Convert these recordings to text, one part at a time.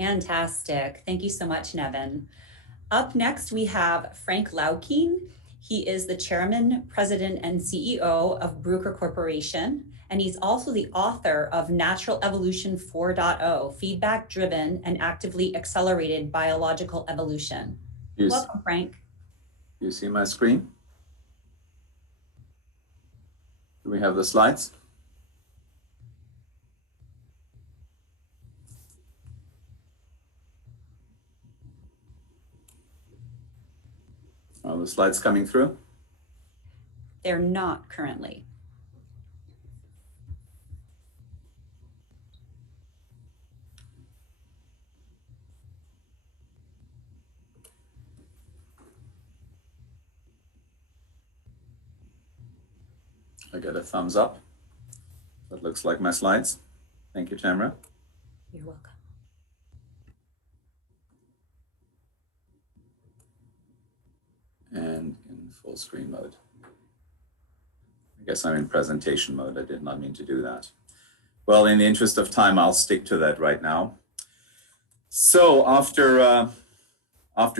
Fantastic. Thank you so much, Nevin. Up next, we have Frank Laukien. He is the chairman, president, and CEO of Bruker Corporation, and he's also the author of Natural Evolution 4.0, Feedback-Driven and Actively Accelerated Biological Evolution. Welcome, Frank. You see my screen? Do we have the slides? Are the slides coming through? They're not currently. I get a thumbs up. That looks like my slides. Thank you, Tamara. You're welcome. And in full screen mode. I guess I'm in presentation mode. I did not mean to do that. Well, in the interest of time, I'll stick to that right now. So after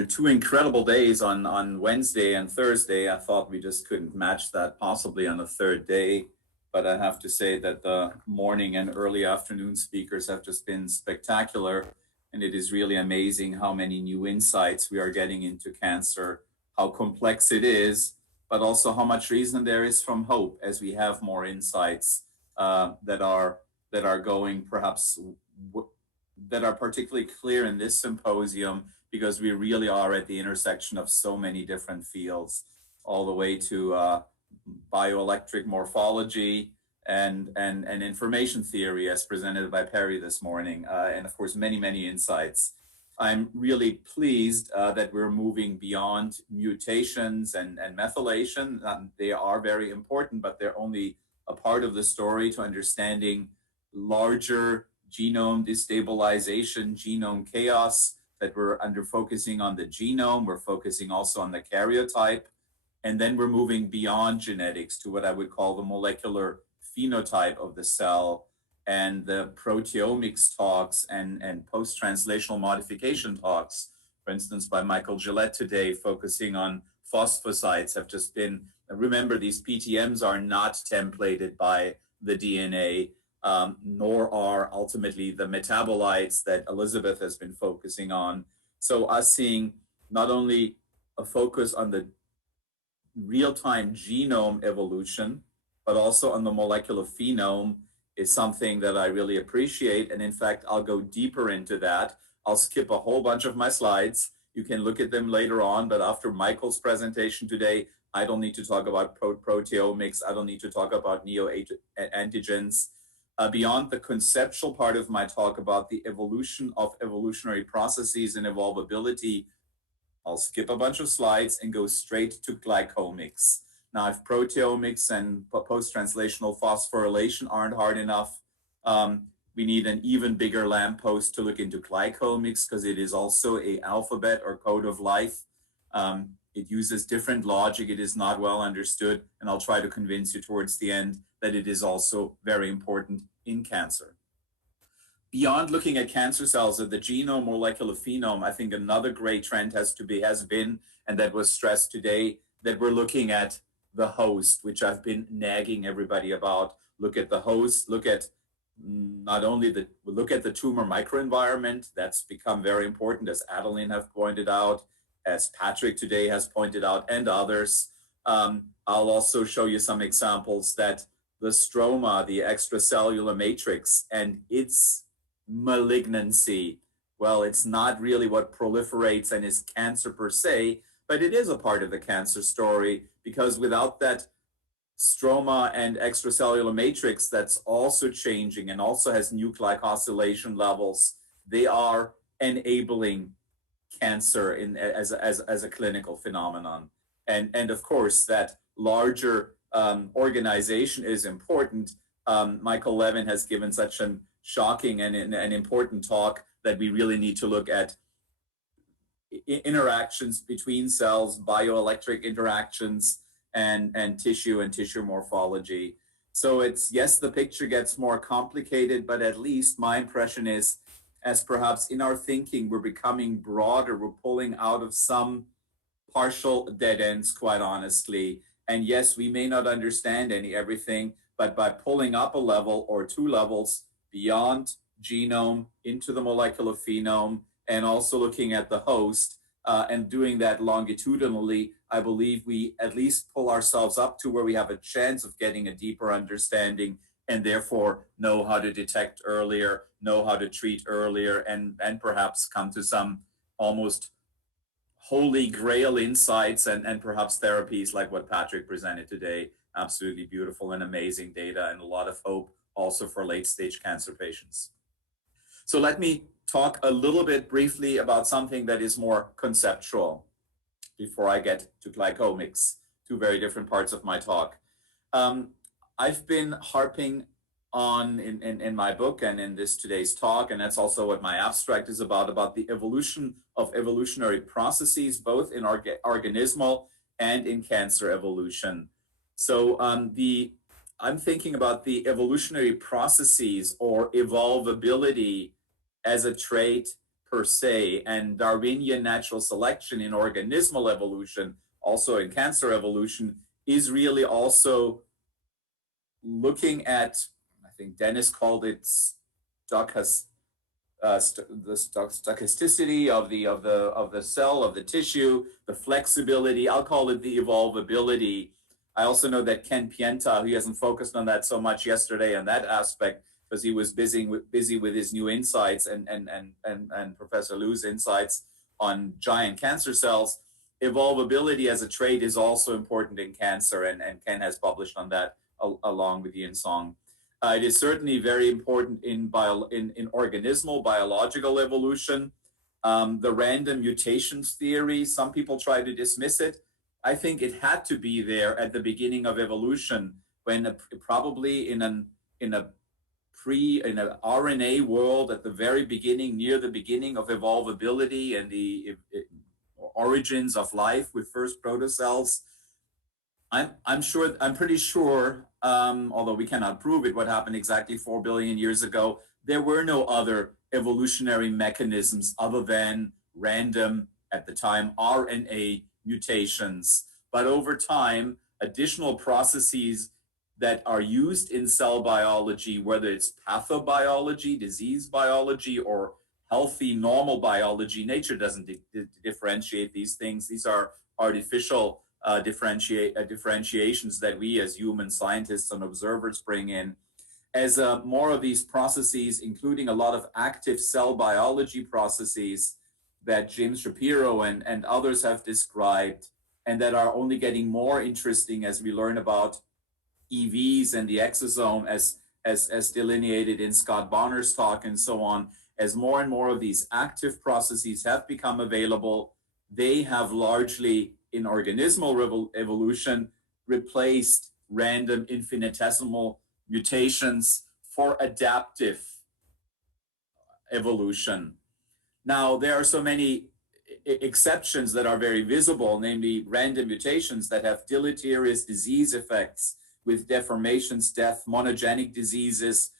two incredible days on Wednesday and Thursday, I thought we just couldn't match that possibly on a third day. But I have to say that the morning and early afternoon speakers have just been spectacular. And it is really amazing how many new insights we are getting into cancer, how complex it is, but also how much reason there is from hope as we have more insights that are going perhaps that are particularly clear in this symposium, because we really are at the intersection of so many different fields, all the way to bioelectric morphology and information theory as presented by Perry this morning, and of course many insights. I'm really pleased that we're moving beyond mutations and methylation. They are very important, but they're only a part of the story to understanding larger genome destabilization, genome chaos, that we're focusing on the genome. We're focusing also on the karyotype. And then we're moving beyond genetics to what I would call the molecular phenotype of the cell. And the proteomics talks and post-translational modification talks, for instance, by Michael Gillette today, focusing on phosphosites, have just been, remember, these PTMs are not templated by the DNA, nor are ultimately the metabolites that Elizabeth has been focusing on. So us seeing not only a focus on the real-time genome evolution, but also on the molecular phenome is something that I really appreciate. And in fact, I'll go deeper into that. I'll skip a whole bunch of my slides. You can look at them later on, but after Michael's presentation today, I don't need to talk about proteomics. I don't need to talk about neoantigens. Beyond the conceptual part of my talk about the evolution of evolutionary processes and evolvability, I'll skip a bunch of slides and go straight to glycomics. Now, if proteomics and post-translational phosphorylation aren't hard enough, we need an even bigger lamppost to look into glycomics, because it is also an alphabet or code of life. It uses different logic. It is not well understood. And I'll try to convince you towards the end that it is also very important in cancer. Beyond looking at cancer cells at the genome molecular phenome, I think another great trend has been, and that was stressed today, that we're looking at the host, which I've been nagging everybody about. Look at the host, look at look at the tumor microenvironment. That's become very important, as Adeline have pointed out, as Patrick today has pointed out, and others. I'll also show you some examples that the stroma, the extracellular matrix, and its malignancy, well, it's not really what proliferates and is cancer per se, but it is a part of the cancer story, because without that stroma and extracellular matrix that's also changing and also has nuclei oscillation levels, they are enabling cancer as a clinical phenomenon. And of course, that larger organization is important. Michael Levin has given such an shocking and an important talk that we really need to look at interactions between cells, bioelectric interactions, and tissue morphology. So it's, yes, the picture gets more complicated, but at least my impression is as perhaps in our thinking, we're becoming broader, we're pulling out of some partial dead ends, quite honestly. And yes, we may not understand everything, but by pulling up a level or two levels beyond genome into the molecular phenome, and also looking at the host and doing that longitudinally, I believe we at least pull ourselves up to where we have a chance of getting a deeper understanding, and therefore know how to detect earlier, know how to treat earlier, and perhaps come to some almost holy grail insights and perhaps therapies like what Patrick presented today. Absolutely beautiful and amazing data, and a lot of hope also for late stage cancer patients. So let me talk a little bit briefly about something that is more conceptual before I get to glycomics, two very different parts of my talk. I've been harping on in my book and in this today's talk, and that's also what my abstract is about the evolution of evolutionary processes, both in organismal and in cancer evolution. So I'm thinking about the evolutionary processes or evolvability as a trait per se, and Darwinian natural selection in organismal evolution, also in cancer evolution, is really also looking at, I think Dennis called it the stochasticity of the cell, of the tissue, the flexibility. I'll call it the evolvability. I also know that Ken Pienta, he hasn't focused on that so much yesterday on that aspect, because he was busy with his new insights and Professor Liu's insights on giant cancer cells. Evolvability as a trait is also important in cancer, and Ken has published on that along with Yin Song. It is certainly very important in organismal biological evolution. The random mutations theory, some people try to dismiss it. I think it had to be there at the beginning of evolution, when probably in an RNA world at the very beginning, near the beginning of evolvability and the origins of life with first protocells. I'm pretty sure, although we cannot prove it, what happened exactly 4 billion years ago, there were no other evolutionary mechanisms other than random, at the time, RNA mutations. But over time, additional processes that are used in cell biology, whether it's pathobiology, disease biology, or healthy normal biology, nature doesn't differentiate these things. These are artificial differentiations that we as human scientists and observers bring in. As more of these processes, including a lot of active cell biology processes that James Shapiro and others have described, and that are only getting more interesting as we learn about EVs and the exosome as delineated in Scott Bonner's talk and so on. As more and more of these active processes have become available, they have largely, in organismal evolution, replaced random infinitesimal mutations for adaptive evolution. Now, there are so many exceptions that are very visible, namely random mutations that have deleterious disease effects with deformations, death, monogenic diseases.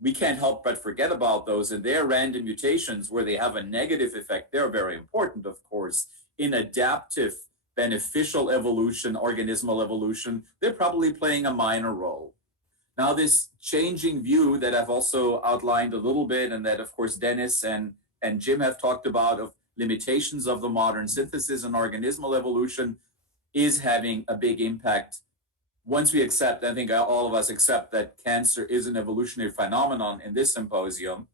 We can't help but forget about those, and their random mutations where they have a negative effect, they're very important, of course. In adaptive, beneficial evolution, organismal evolution, they're probably playing a minor role. Now, this changing view that I've also outlined a little bit, and that, of course, Dennis and Jim have talked about, of limitations of the modern synthesis and organismal evolution, is having a big impact. Once we accept, I think all of us accept, that cancer is an evolutionary phenomenon in this symposium.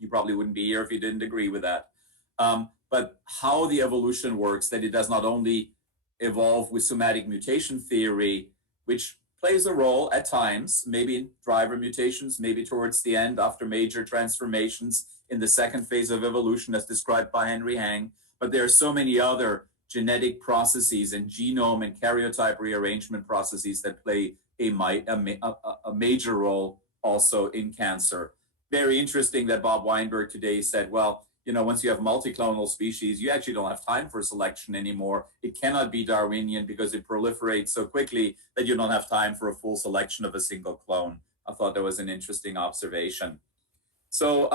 You probably wouldn't be here if you didn't agree with that. But how the evolution works, that it does not only evolve with somatic mutation theory, which plays a role at times, maybe in driver mutations, maybe towards the end after major transformations in the second phase of evolution as described by Henry Hang. But there are so many other genetic processes and genome and karyotype rearrangement processes that play a major role also in cancer. Very interesting that Bob Weinberg today said, well, once you have multiclonal species, you actually don't have time for selection anymore. It cannot be Darwinian because it proliferates so quickly that you don't have time for a full selection of a single clone. I thought that was an interesting observation. So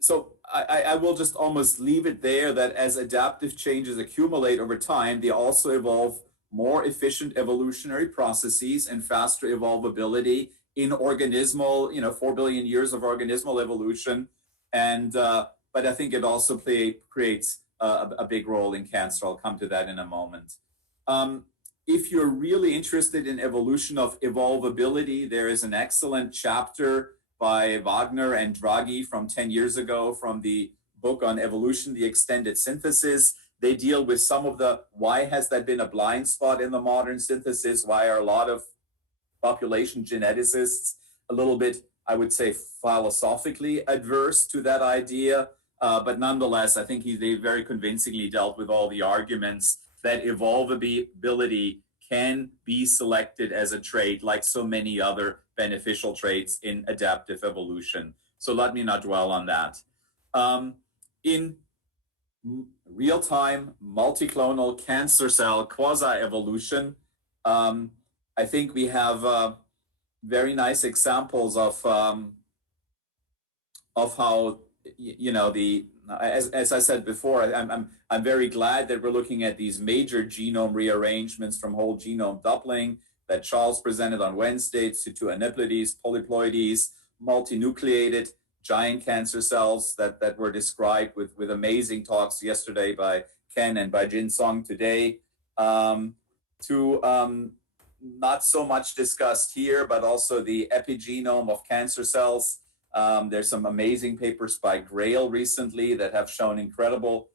So I will just almost leave it there that as adaptive changes accumulate over time, they also evolve more efficient evolutionary processes and faster evolvability in organismal, 4 billion years of organismal evolution. And but I think it also creates a big role in cancer. I'll come to that in a moment. If you're really interested in evolution of evolvability, there is an excellent chapter by Wagner and Draghi from 10 years ago from the book on evolution, the extended synthesis. They deal with some of the, why has that been a blind spot in the modern synthesis? Why are a lot of population geneticists a little bit, I would say, philosophically adverse to that idea? But nonetheless, I think they very convincingly dealt with all the arguments that evolvability can be selected as a trait like so many other beneficial traits in adaptive evolution. So let me not dwell on that. In real-time multiclonal cancer cell quasi-evolution, I think we have very nice examples of how, as I said before, I'm very glad that we're looking at these major genome rearrangements from whole genome doubling that Charles presented on Wednesday to aneuploidies, polyploidies, multinucleated giant cancer cells that were described with amazing talks yesterday by Ken and by Jin Song today, to not so much discussed here, but also the epigenome of cancer cells. There's some amazing papers by Grail recently that have shown incredible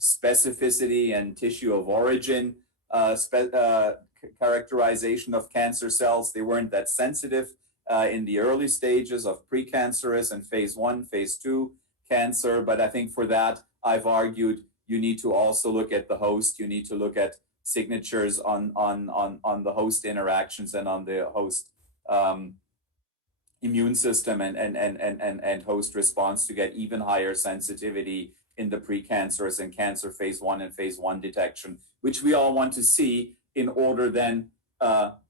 specificity and tissue of origin characterization of cancer cells. They weren't that sensitive in the early stages of precancerous and phase 1, phase 2 cancer. But I think for that, I've argued you need to also look at the host. You need to look at signatures on the host interactions and on the host immune system and host response to get even higher sensitivity in the precancerous and cancer phase 1 and phase 1 detection, which we all want to see in order then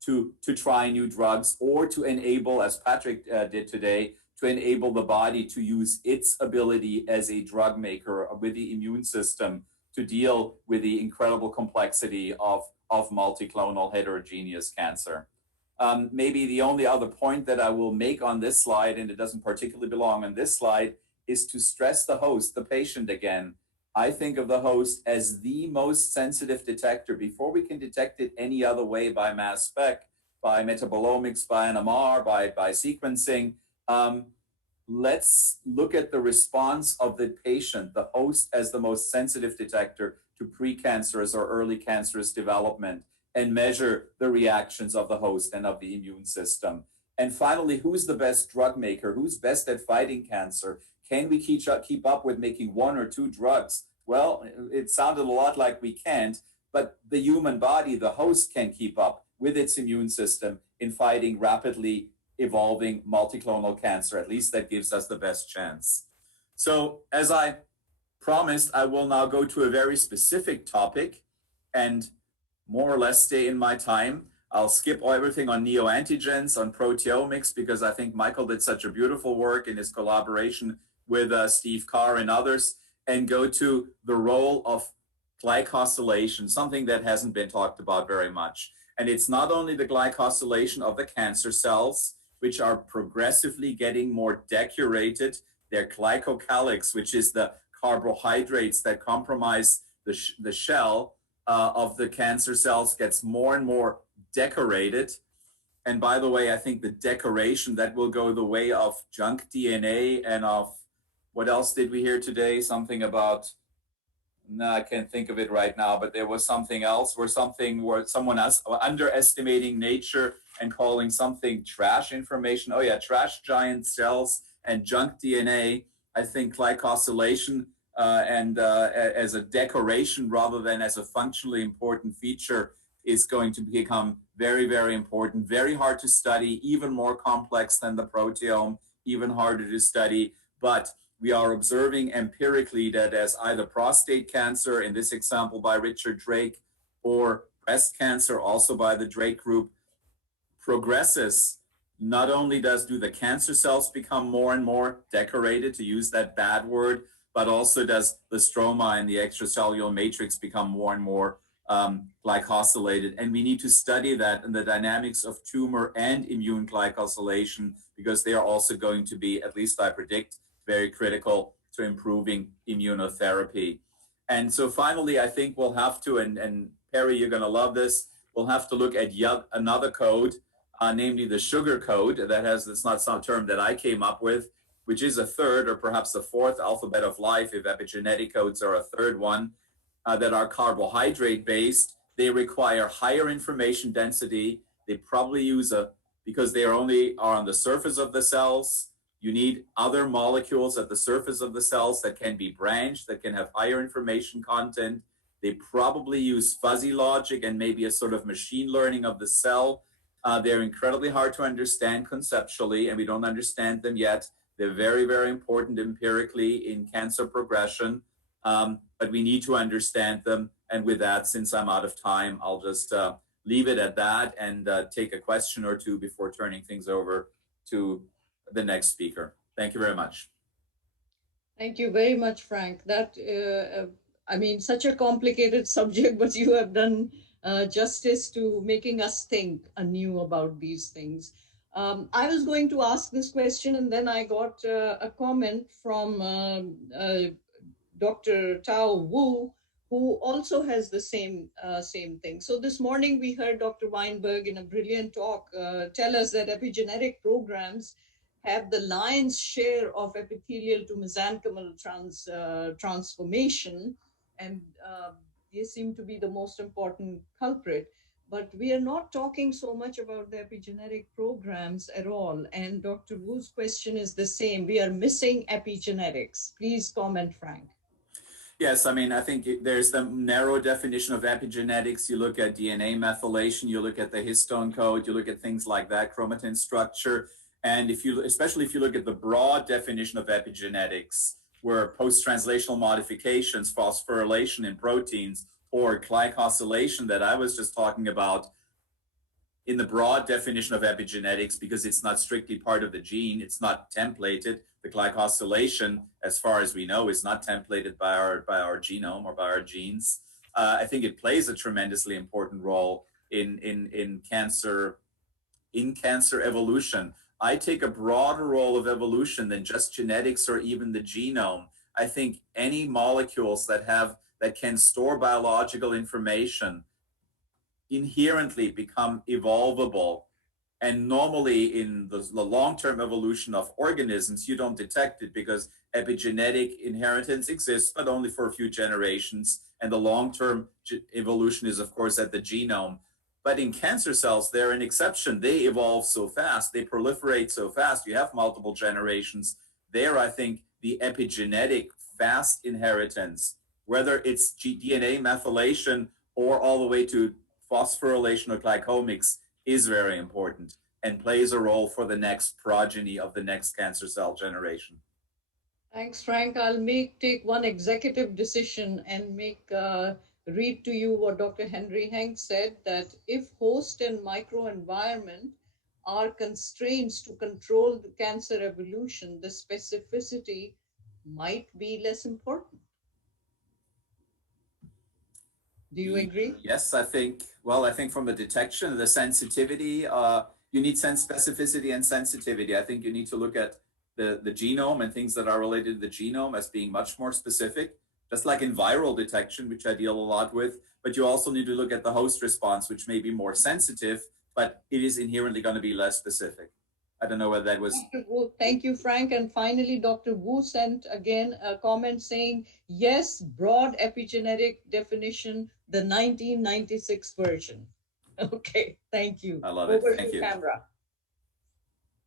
to try new drugs or to enable, as Patrick did today, to enable the body to use its ability as a drug maker with the immune system to deal with the incredible complexity of multiclonal heterogeneous cancer. Maybe the only other point that I will make on this slide, and it doesn't particularly belong on this slide, is to stress the host, the patient again. I think of the host as the most sensitive detector before we can detect it any other way by mass spec, by metabolomics, by NMR, by sequencing. Let's look at the response of the patient, the host, as the most sensitive detector to precancerous or early cancerous development, and measure the reactions of the host and of the immune system. And finally, who's the best drug maker? Who's best at fighting cancer? Can we keep up with making 1 or 2 drugs? Well, it sounded a lot like we can't, but the human body, the host, can keep up with its immune system in fighting rapidly evolving multiclonal cancer. At least that gives us the best chance. So as I promised, I will now go to a very specific topic and more or less stay in my time. I'll skip everything on neoantigens, on proteomics, because I think Michael did such a beautiful work in his collaboration with Steve Carr and others, and go to the role of glycosylation, something that hasn't been talked about very much. And it's not only the glycosylation of the cancer cells, which are progressively getting more decorated. Their glycocalyx, which is the carbohydrates that compromise the shell of the cancer cells, gets more and more decorated. And by the way, I think the decoration that will go the way of junk DNA and of, what else did we hear today? Something about, no, I can't think of it right now, but there was something else where someone else underestimating nature and calling something trash information. Oh yeah, trash giant cells and junk DNA. I think glycosylation and as a decoration rather than as a functionally important feature is going to become very, very important, very hard to study, even more complex than the proteome, even harder to study. But we are observing empirically that as either prostate cancer, in this example by Richard Drake, or breast cancer, also by the Drake group, progresses, not only do the cancer cells become more and more decorated, to use that bad word, but also does the stroma and the extracellular matrix become more and more glycosylated. And we need to study that and the dynamics of tumor and immune glycosylation, because they are also going to be, at least I predict, very critical to improving immunotherapy. And so finally, I think we'll have to, and Perry, you're going to love this, we'll have to look at yet another code, namely the sugar code. That's not some term that I came up with, which is a third or perhaps the fourth alphabet of life, if epigenetic codes are a third one, that are carbohydrate based. They require higher information density. They probably use because they are on the surface of the cells. You need other molecules at the surface of the cells that can be branched, that can have higher information content. They probably use fuzzy logic and maybe a sort of machine learning of the cell. They're incredibly hard to understand conceptually, and we don't understand them yet. They're very, very important empirically in cancer progression, but we need to understand them. And with that, since I'm out of time, I'll just leave it at that and take a question or two before turning things over to the next speaker. Thank you very much. Thank you very much, Frank. Such a complicated subject, but you have done justice to making us think anew about these things. I was going to ask this question, and then I got a comment from Dr. Tao Wu, who also has the same thing. So this morning we heard Dr. Weinberg in a brilliant talk tell us that epigenetic programs have the lion's share of epithelial to mesenchymal transformation, and they seem to be the most important culprit. But we are not talking so much about the epigenetic programs at all. And Dr. Wu's question is the same. We are missing epigenetics. Please comment, Frank. Yes, I think there's the narrow definition of epigenetics. You look at DNA methylation, you look at the histone code, you look at things like that, chromatin structure. And especially if you look at the broad definition of epigenetics, where post-translational modifications, phosphorylation in proteins, or glycosylation that I was just talking about, in the broad definition of epigenetics, because it's not strictly part of the gene, it's not templated. The glycosylation, as far as we know, is not templated by our genome or by our genes. I think it plays a tremendously important role in cancer evolution. I take a broader role of evolution than just genetics or even the genome. I think any molecules that can store biological information inherently become evolvable. And normally in the long-term evolution of organisms, you don't detect it because epigenetic inheritance exists, but only for a few generations. And the long-term evolution is, of course, at the genome. But in cancer cells, they're an exception. They evolve so fast, they proliferate so fast, you have multiple generations. There, I think the epigenetic fast inheritance, whether it's DNA methylation or all the way to phosphorylation or glycomics, is very important and plays a role for the next progeny of the next cancer cell generation. Thanks, Frank. I'll take one executive decision and read to you what Dr. Henry Hanks said, that if host and microenvironment are constraints to control the cancer evolution, the specificity might be less important. Do you agree? Yes, I think from the detection, the sensitivity, you need specificity and sensitivity. I think you need to look at the genome and things that are related to the genome as being much more specific, just like in viral detection, which I deal a lot with. But you also need to look at the host response, which may be more sensitive, but it is inherently going to be less specific. I don't know whether that was... Thank you, Frank. And finally, Dr. Wu sent again a comment saying, yes, broad epigenetic definition, the 1996 version. Okay, thank you. I love it. Over thank to you. Camera.